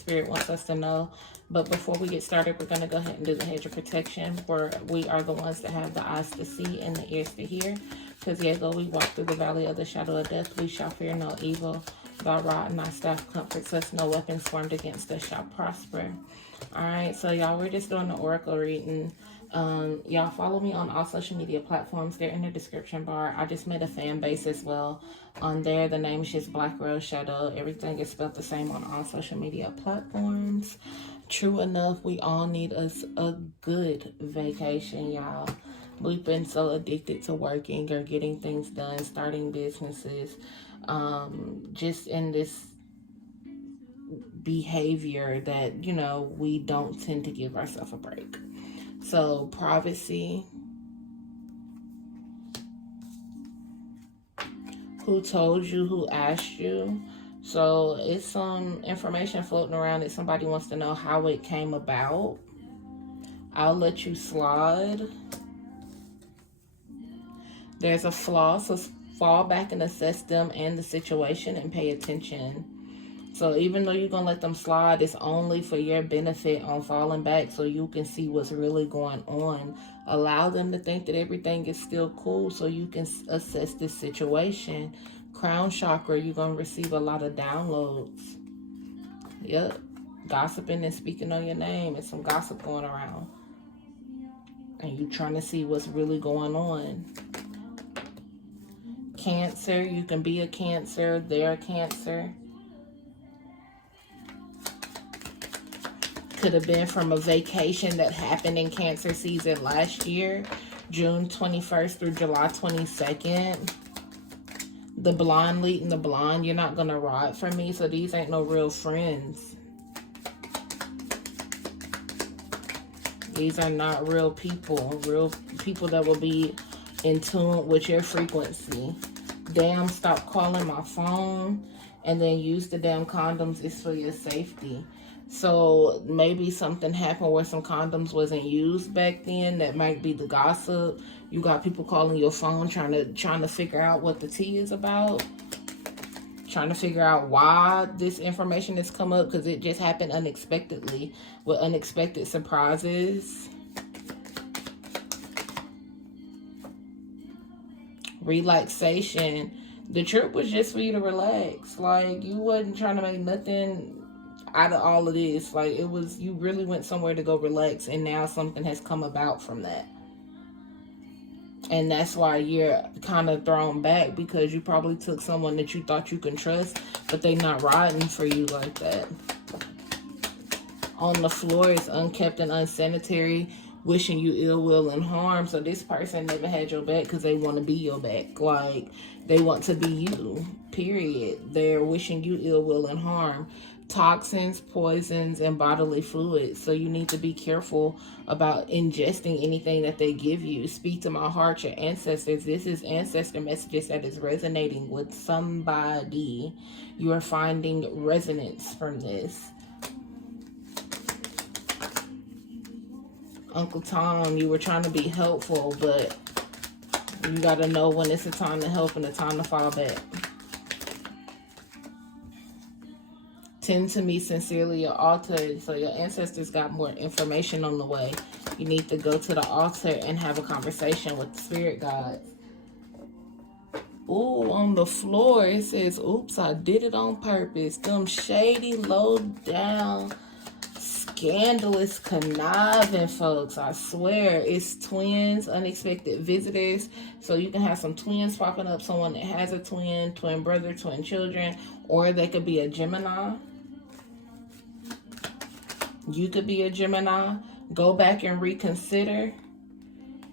Spirit wants us to know. But before we get started, we're going to go ahead and do the hedge of protection, where we are the ones that have the eyes to see and the ears to hear. Because yea, though we walk through the valley of the shadow of death, we shall fear no evil. Thy rod and thy staff comforts us. No weapons formed against us shall prosper. All right, so y'all, we're just doing the oracle reading. Y'all follow me on all social media platforms. They're in the description bar. I just made a fan base as well on there. The name is just BlaqueRoseShadeaux. Everything is spelled the same on all social media platforms. True enough, we all need us a good vacation, y'all. We've been so addicted to working or getting things done, starting businesses, just in this behavior that, you know, we don't tend to give ourselves a break. So privacy, who told you, who asked you. So it's some information floating around that somebody wants to know how it came about. I'll let you slide. There's a flaw, so fall back and assess them and the situation and pay attention. So even though you're going to let them slide, it's only for your benefit on falling back so you can see what's really going on. Allow them to think that everything is still cool so you can assess this situation. Crown chakra, you're going to receive a lot of downloads. Yep. Gossiping and speaking on your name. It's some gossip going around. And you're trying to see what's really going on. Cancer, you can be a Cancer. They're a Cancer. Could have been from a vacation that happened in Cancer season last year, June 21st through July 22nd. The blonde leading the blonde, you're not going to ride for me, so these ain't no real friends. These are not real people that will be in tune with your frequency. Damn, stop calling my phone, and then use the damn condoms. It's for your safety. So maybe something happened where some condoms wasn't used back then. That might be the gossip. You got people calling your phone trying to figure out what the tea is about. Trying to figure out why this information has come up, because it just happened unexpectedly with unexpected surprises. Relaxation. The trip was just for you to relax. Like, you wasn't trying to make nothing out of all of this. Like, it was, you really went somewhere to go relax, and now something has come about from that. And that's why you're kind of thrown back, because you probably took someone that you thought you can trust, but they not riding for you like that. On the floor is unkept and unsanitary, wishing you ill will and harm. So this person never had your back because they want to be your back. Like, they want to be you, period. They're wishing you ill will and harm. Toxins, poisons, and bodily fluids. So you need to be careful about ingesting anything that they give you. Speak to my heart, your ancestors. This is ancestor messages that is resonating with somebody. You are finding resonance from this. Uncle Tom, you were trying to be helpful, but you got to know when it's a time to help and a time to fall back. Tend to me sincerely, your altar. So your ancestors got more information on the way. You need to go to the altar and have a conversation with the spirit guides. Ooh, on the floor it says, oops, I did it on purpose. Them shady, low down, scandalous, conniving folks. I swear, it's twins, unexpected visitors. So you can have some twins popping up, someone that has a twin brother, twin children, or they could be a Gemini. You could be a Gemini. Go back and reconsider.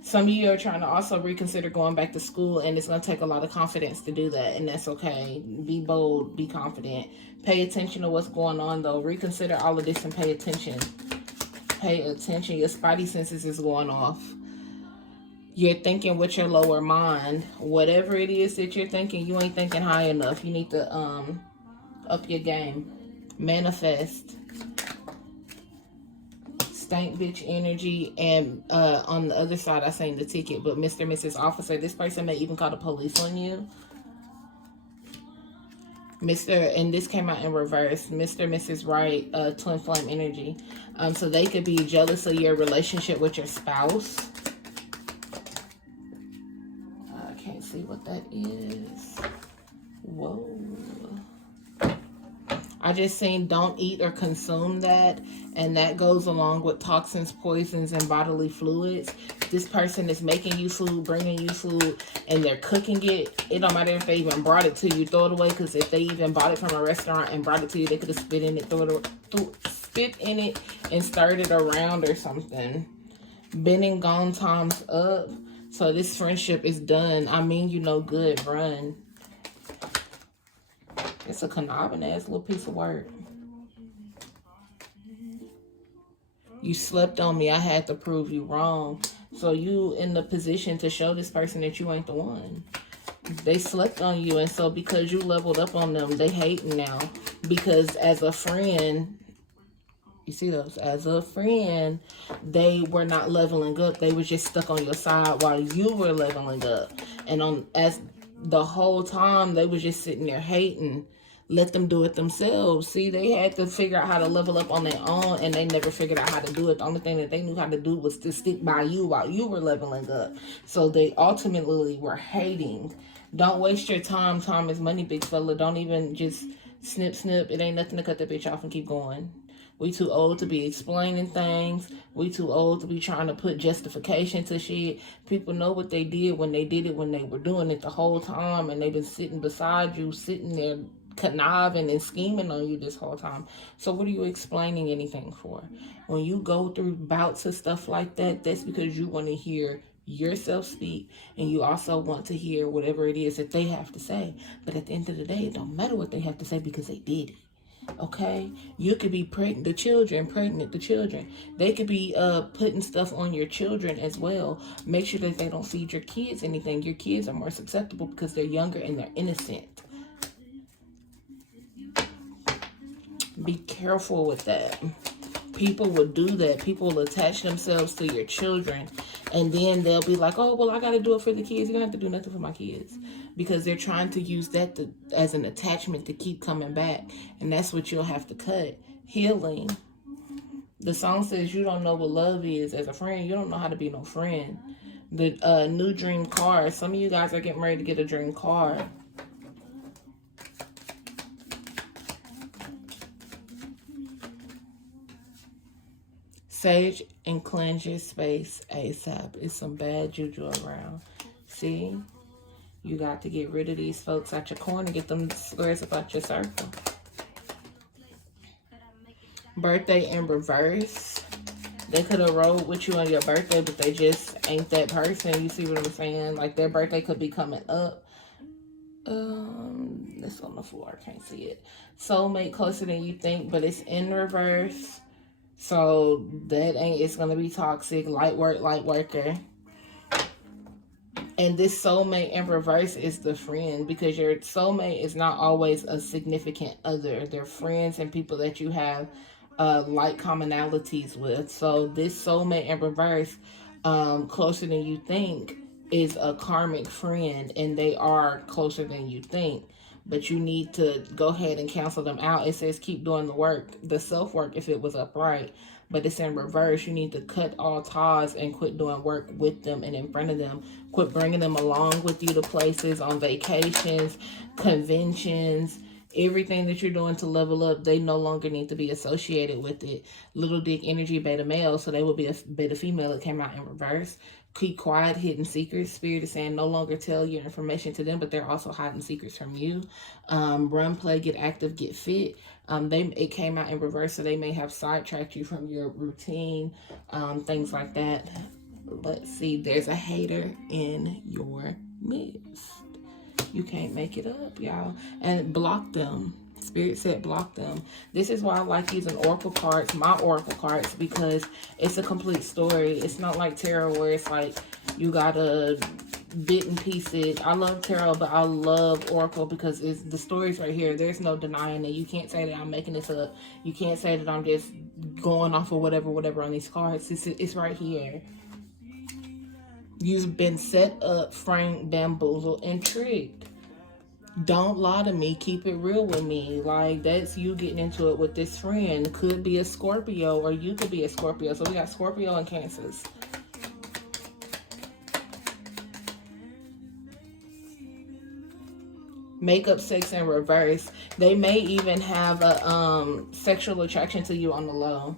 Some of you are trying to also reconsider going back to school, and it's going to take a lot of confidence to do that, and that's okay. Be bold, be confident. Pay attention to what's going on, though. Reconsider all of this and pay attention. Pay attention. Your spidey senses is going off. You're thinking with your lower mind. Whatever it is that you're thinking, you ain't thinking high enough. You need to up your game. Manifest. Stank bitch energy. And on the other side, I seen the ticket, but Mr. and Mrs. Officer, this person may even call the police on you. Mr. and this came out in reverse. Mr. and Mrs. Right, twin flame energy. So they could be jealous of your relationship with your spouse. I can't see what that is. Whoa. I just seen don't eat or consume that, and that goes along with toxins, poisons, and bodily fluids. This person is making you food, bringing you food, and they're cooking it. It don't matter if they even brought it to you, throw it away, because if they even bought it from a restaurant and brought it to you, they could have spit in it, spit in it and stirred it around or something. Been and gone times up. So this friendship is done. I mean you no good, run. It's a conniving ass little piece of work. You slept on me. I had to prove you wrong. So you in the position to show this person that you ain't the one. They slept on you, and so because you leveled up on them, they hating now. Because as a friend, you see those? As a friend, they were not leveling up. They were just stuck on your side while you were leveling up. And as the whole time, they was just sitting there hating. Let them do it themselves. See, they had to figure out how to level up on their own, and they never figured out how to do it. The only thing that they knew how to do was to stick by you while you were leveling up. So they ultimately were hating. Don't waste your time. Time is money, big fella. Don't even just snip. It ain't nothing to cut that bitch off and keep going. We too old to be explaining things. We too old to be trying to put justification to shit. People know what they did when they did it, when they were doing it the whole time, and they've been sitting beside you, sitting there conniving and scheming on you this whole time. So what are you explaining anything for? When you go through bouts of stuff like that, that's because you want to hear yourself speak, and you also want to hear whatever it is that they have to say. But at the end of the day, it don't matter what they have to say because they did it. Okay, you could be pregnant the children. They could be putting stuff on your children as well. Make sure that they don't feed your kids anything. Your kids are more susceptible because they're younger and they're innocent. Be careful with that. People will do that. People will attach themselves to your children, and then they'll be like, oh, well, I got to do it for the kids. You don't have to do nothing for my kids, because they're trying to use that as an attachment to keep coming back, and that's what you'll have to cut. Healing. The song says you don't know what love is. As a friend, you don't know how to be no friend. The new dream car. Some of you guys are getting ready to get a dream car. Sage and cleanse your space ASAP. It's some bad juju around. See? You got to get rid of these folks out your corner. Get them squares about your circle. Birthday in reverse. They could have rolled with you on your birthday, but they just ain't that person. You see what I'm saying? Like, their birthday could be coming up. It's on the floor. I can't see it. Soulmate closer than you think, but it's in reverse. So that ain't, it's going to be toxic. Light worker. And this soulmate in reverse is the friend, because your soulmate is not always a significant other. They're friends and people that you have like commonalities with. So this soulmate in reverse, closer than you think, is a karmic friend, and they are closer than you think. But you need to go ahead and cancel them out. It says keep doing the work, the self-work, if it was upright. But it's in reverse. You need to cut all ties and quit doing work with them and in front of them. Quit bringing them along with you to places, on vacations, conventions, everything that you're doing to level up. They no longer need to be associated with it. Little dick energy, beta male, so they will be a beta female. It came out in reverse. Keep quiet, hidden secrets. Spirit is saying no longer tell your information to them, but they're also hiding secrets from you. Run, play, get active, get fit. It came out in reverse, so they may have sidetracked you from your routine, things like that. Let's see. There's a hater in your midst. You can't make it up, y'all. And block them. Spirit said block them. This is why I like using oracle cards, my oracle cards, because it's a complete story. It's not like tarot where it's like you gotta bit and piece it. I love tarot, but I love oracle because it's the story's right here. There's no denying it. You can't say that I'm making this up. You can't say that I'm just going off of whatever on these cards. It's right here. You've been set up, framed, bamboozled, and tricked. Don't lie to me. Keep it real with me. Like, that's you getting into it with this friend. Could be a Scorpio, or you could be a Scorpio. So we got Scorpio and Cancers. Makeup, sex in reverse. They may even have a sexual attraction to you on the low.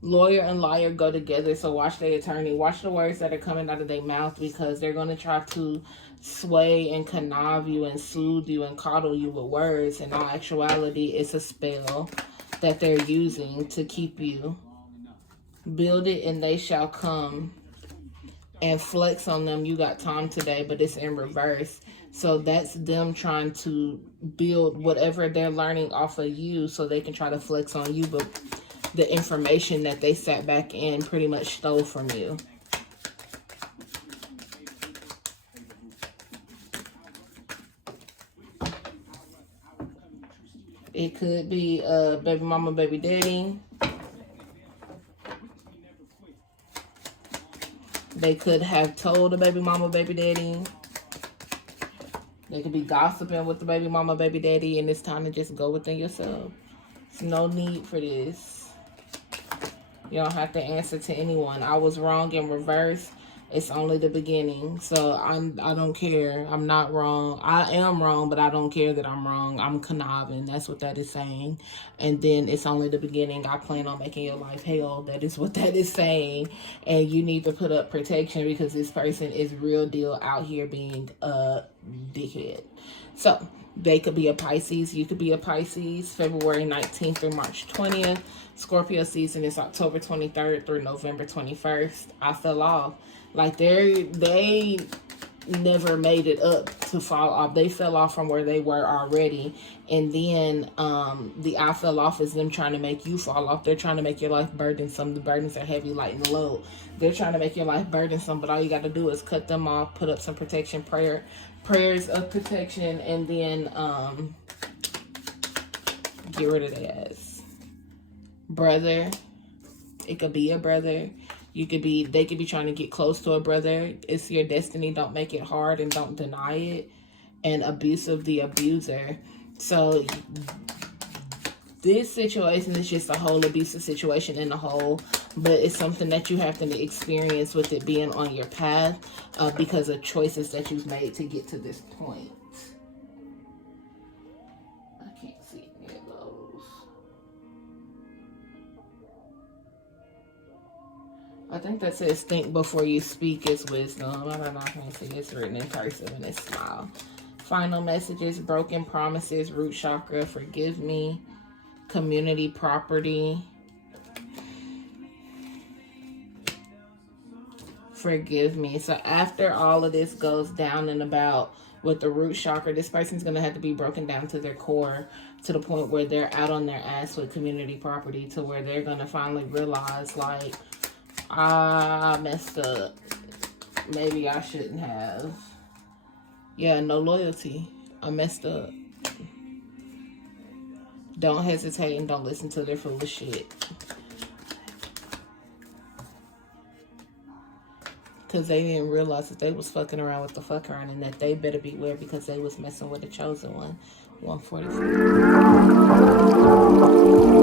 Lawyer and liar go together, so watch their attorney. Watch the words that are coming out of their mouth, because they're going to try to sway and connive you and soothe you and coddle you with words. In all actuality, it's a spell that they're using to keep you. Build it and they shall come. And flex on them. You got time today, but it's in reverse. So that's them trying to build whatever they're learning off of you, so they can try to flex on you, but the information that they sat back and pretty much stole from you. It could be baby mama, baby daddy. They could have told the baby mama, baby daddy. They could be gossiping with the baby mama, baby daddy, and it's time to just go within yourself. There's no need for this. You don't have to answer to anyone. I was wrong in reverse. It's only the beginning. So I don't care. I'm not wrong. I am wrong, but I don't care that I'm wrong. I'm conniving. That's what that is saying. And then it's only the beginning. I plan on making your life hell. That is what that is saying. And you need to put up protection, because this person is real deal out here being a dickhead. So they could be a Pisces. You could be a Pisces. February 19th through March 20th. Scorpio season is October 23rd through November 21st. I fell off. Like, they never made it up to fall off. They fell off from where they were already. And then the I fell off is them trying to make you fall off. They're trying to make your life burdensome. The burdens are heavy, light, and low. They're trying to make your life burdensome, but all you got to do is cut them off, put up some protection, prayers of protection, and then get rid of their ass. Brother. It could be a brother. They could be trying to get close to a brother. It's your destiny. Don't make it hard and don't deny it. And abusive, the abuser. So this situation is just a whole abusive situation in the whole, but it's something that you have to experience with it being on your path because of choices that you've made to get to this point. I can't see any of those. I think that says think before you speak is wisdom. I don't know, I can't see. It's written in cursive and it's smile. Final messages, broken promises, root chakra, forgive me, community property, forgive me. So after all of this goes down and about with the root chakra, this person's going to have to be broken down to their core, to the point where they're out on their ass with community property, to where they're going to finally realize, like, I messed up. Maybe I shouldn't have. Yeah, no loyalty. I messed up. Don't hesitate and don't listen to their foolish shit. Because they didn't realize that they was fucking around with the fuck around, and that they better beware because they was messing with the chosen one. 144.